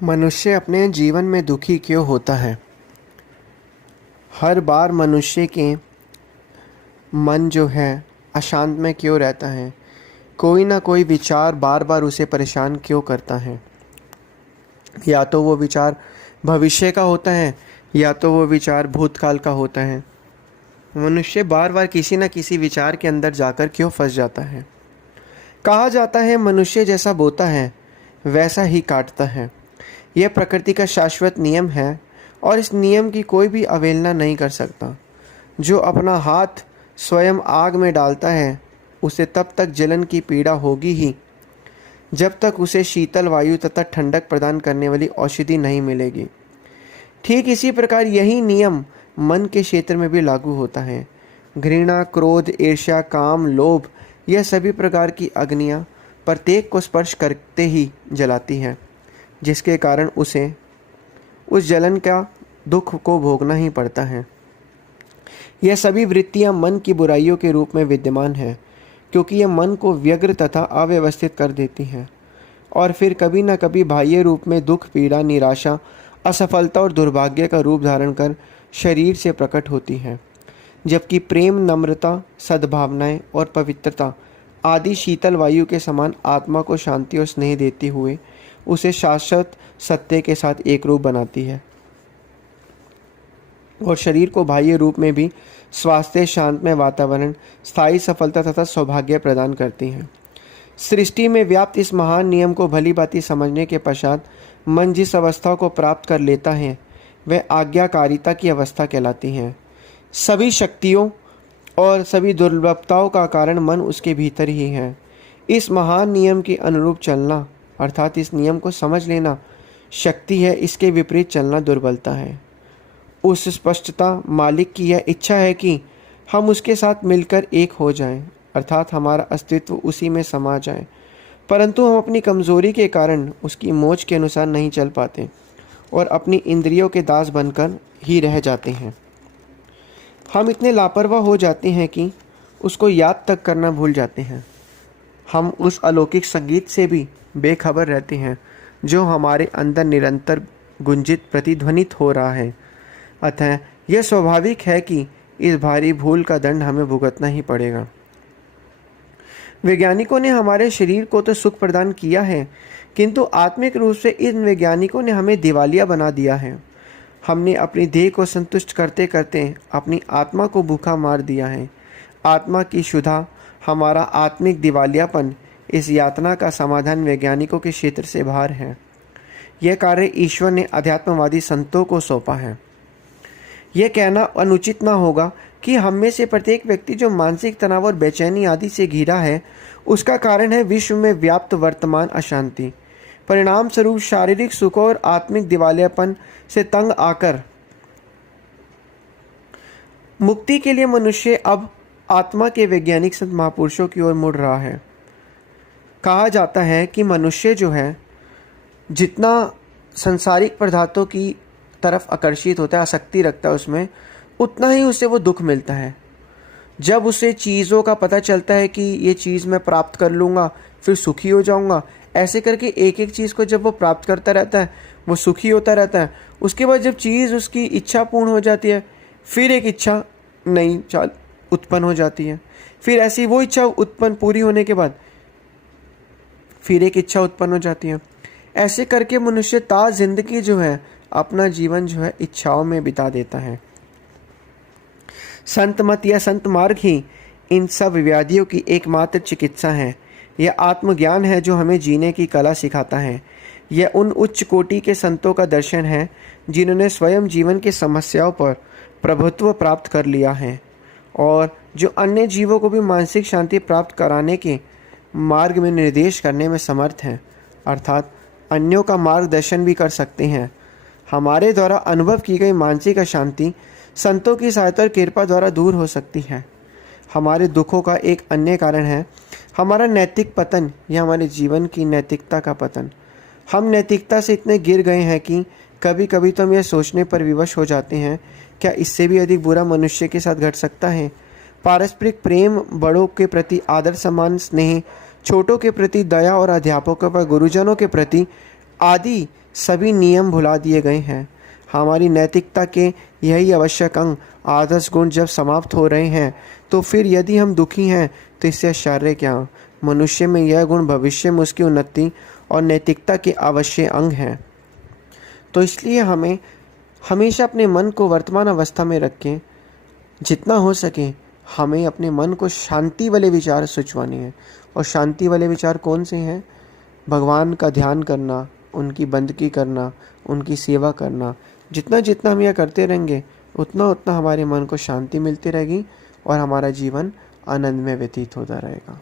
मनुष्य अपने जीवन में दुखी क्यों होता है? हर बार मनुष्य के मन जो है अशांत में क्यों रहता है? कोई ना कोई विचार बार बार उसे परेशान क्यों करता है? या तो वो विचार भविष्य का होता है या तो वो विचार भूतकाल का होता है। मनुष्य बार बार किसी न किसी विचार के अंदर जाकर क्यों फंस जाता है? कहा जाता है मनुष्य जैसा बोता है वैसा ही काटता है। यह प्रकृति का शाश्वत नियम है और इस नियम की कोई भी अवहेलना नहीं कर सकता। जो अपना हाथ स्वयं आग में डालता है उसे तब तक जलन की पीड़ा होगी ही जब तक उसे शीतल वायु तथा ठंडक प्रदान करने वाली औषधि नहीं मिलेगी। ठीक इसी प्रकार यही नियम मन के क्षेत्र में भी लागू होता है। घृणा, क्रोध, ईर्ष्या, काम, लोभ, यह सभी प्रकार की अग्नियां प्रत्येक को स्पर्श करते ही जलाती हैं, जिसके कारण उसे उस जलन का दुख को भोगना ही पड़ता है। यह सभी वृत्तियां मन की बुराइयों के रूप में विद्यमान है, क्योंकि यह मन को व्यग्र तथा अव्यवस्थित कर देती हैं और फिर कभी न कभी बाह्य रूप में दुख, पीड़ा, निराशा, असफलता और दुर्भाग्य का रूप धारण कर शरीर से प्रकट होती है। जबकि प्रेम, नम्रता, सद्भावनाएं और पवित्रता आदि शीतल वायु के समान आत्मा को शांति और स्नेह देते हुए उसे शाश्वत सत्य के साथ एक रूप बनाती है और शरीर को बाह्य रूप में भी स्वास्थ्य, शांतमय वातावरण, स्थायी सफलता तथा सौभाग्य प्रदान करती हैं। सृष्टि में व्याप्त इस महान नियम को भली भांति समझने के पश्चात मन जिस अवस्था को प्राप्त कर लेता है वह आज्ञाकारिता की अवस्था कहलाती है। सभी शक्तियों और सभी दुर्लभताओं का कारण मन उसके भीतर ही है। इस महान नियम के अनुरूप चलना अर्थात इस नियम को समझ लेना शक्ति है, इसके विपरीत चलना दुर्बलता है। उस स्पष्टता मालिक की यह इच्छा है कि हम उसके साथ मिलकर एक हो जाएं, अर्थात हमारा अस्तित्व उसी में समा जाए, परंतु हम अपनी कमजोरी के कारण उसकी मोच के अनुसार नहीं चल पाते और अपनी इंद्रियों के दास बनकर ही रह जाते हैं। हम इतने लापरवाह हो जाते हैं कि उसको याद तक करना भूल जाते हैं। हम उस अलौकिक संगीत से भी बेखबर रहते हैं जो हमारे अंदर निरंतर गुंजित प्रतिध्वनित हो रहा है। अतः यह स्वाभाविक है कि इस भारी भूल का दंड हमें भुगतना ही पड़ेगा। वैज्ञानिकों ने हमारे शरीर को तो सुख प्रदान किया है, किंतु आत्मिक रूप से इन वैज्ञानिकों ने हमें दिवालिया बना दिया है। हमने अपनी देह को संतुष्ट करते करते अपनी आत्मा को भूखा मार दिया है। आत्मा की क्षुधा, हमारा आत्मिक दिवालियापन, इस यातना का समाधान वैज्ञानिकों के क्षेत्र से बाहर है। यह कार्य ईश्वर ने अध्यात्मवादी संतों को सौंपा है। यह कहना अनुचित ना होगा कि हम में से प्रत्येक व्यक्ति जो मानसिक तनाव और बेचैनी आदि से घिरा है उसका कारण है विश्व में व्याप्त वर्तमान अशांति। परिणाम स्वरूप शारीरिक सुख और आत्मिक दिवालियापन से तंग आकर मुक्ति के लिए मनुष्य अब आत्मा के वैज्ञानिक संत महापुरुषों की ओर मुड़ रहा है। कहा जाता है कि मनुष्य जो है जितना संसारिक पदार्थों की तरफ आकर्षित होता है, आसक्ति रखता है उसमें, उतना ही उसे वो दुख मिलता है। जब उसे चीज़ों का पता चलता है कि ये चीज़ मैं प्राप्त कर लूँगा फिर सुखी हो जाऊँगा, ऐसे करके एक एक चीज़ को जब वो प्राप्त करता रहता है वो सुखी होता रहता है। उसके बाद जब चीज़ उसकी इच्छा पूर्ण हो जाती है फिर एक इच्छा नई उत्पन्न हो जाती है, फिर ऐसी वो इच्छा उत्पन्न पूरी होने के बाद फिर एक इच्छा उत्पन्न हो जाती है। ऐसे करके मनुष्य ताज़ जिंदगी जो है अपना जीवन जो है इच्छाओं में बिता देता है। संत मत या संत मार्ग ही इन सब व्याधियों की एकमात्र चिकित्सा है। यह आत्मज्ञान है जो हमें जीने की कला सिखाता है। यह उन उच्च कोटि के संतों का दर्शन है जिन्होंने स्वयं जीवन की समस्याओं पर प्रभुत्व प्राप्त कर लिया है और जो अन्य जीवों को भी मानसिक शांति प्राप्त कराने के मार्ग में निर्देश करने में समर्थ हैं, अर्थात अन्यों का मार्गदर्शन भी कर सकते हैं। हमारे द्वारा अनुभव की गई मानसिक अशांति संतों की सहायता और कृपा द्वारा दूर हो सकती है। हमारे दुखों का एक अन्य कारण है हमारा नैतिक पतन या हमारे जीवन की नैतिकता का पतन। हम नैतिकता से इतने गिर गए हैं कि कभी कभी तो हम यह सोचने पर विवश हो जाते हैं क्या इससे भी अधिक बुरा मनुष्य के साथ घट सकता है। पारस्परिक प्रेम, बड़ों के प्रति आदर सम्मान स्नेह, छोटों के प्रति दया और अध्यापकों व गुरुजनों के प्रति आदि सभी नियम भुला दिए गए हैं। हमारी नैतिकता के यही आवश्यक अंग आदर्श गुण जब समाप्त हो रहे हैं, तो फिर यदि हम दुखी हैं तो इससे आश्चर्य क्या। मनुष्य में यह गुण भविष्य में उसकी उन्नति और नैतिकता के आवश्यक अंग हैं। तो इसलिए हमें हमेशा अपने मन को वर्तमान अवस्था में रखें। जितना हो सके हमें अपने मन को शांति वाले विचार सोचवाने हैं। और शांति वाले विचार कौन से हैं? भगवान का ध्यान करना, उनकी बंदगी करना, उनकी सेवा करना। जितना जितना हम यह करते रहेंगे उतना उतना हमारे मन को शांति मिलती रहेगी और हमारा जीवन आनंद में व्यतीत होता रहेगा।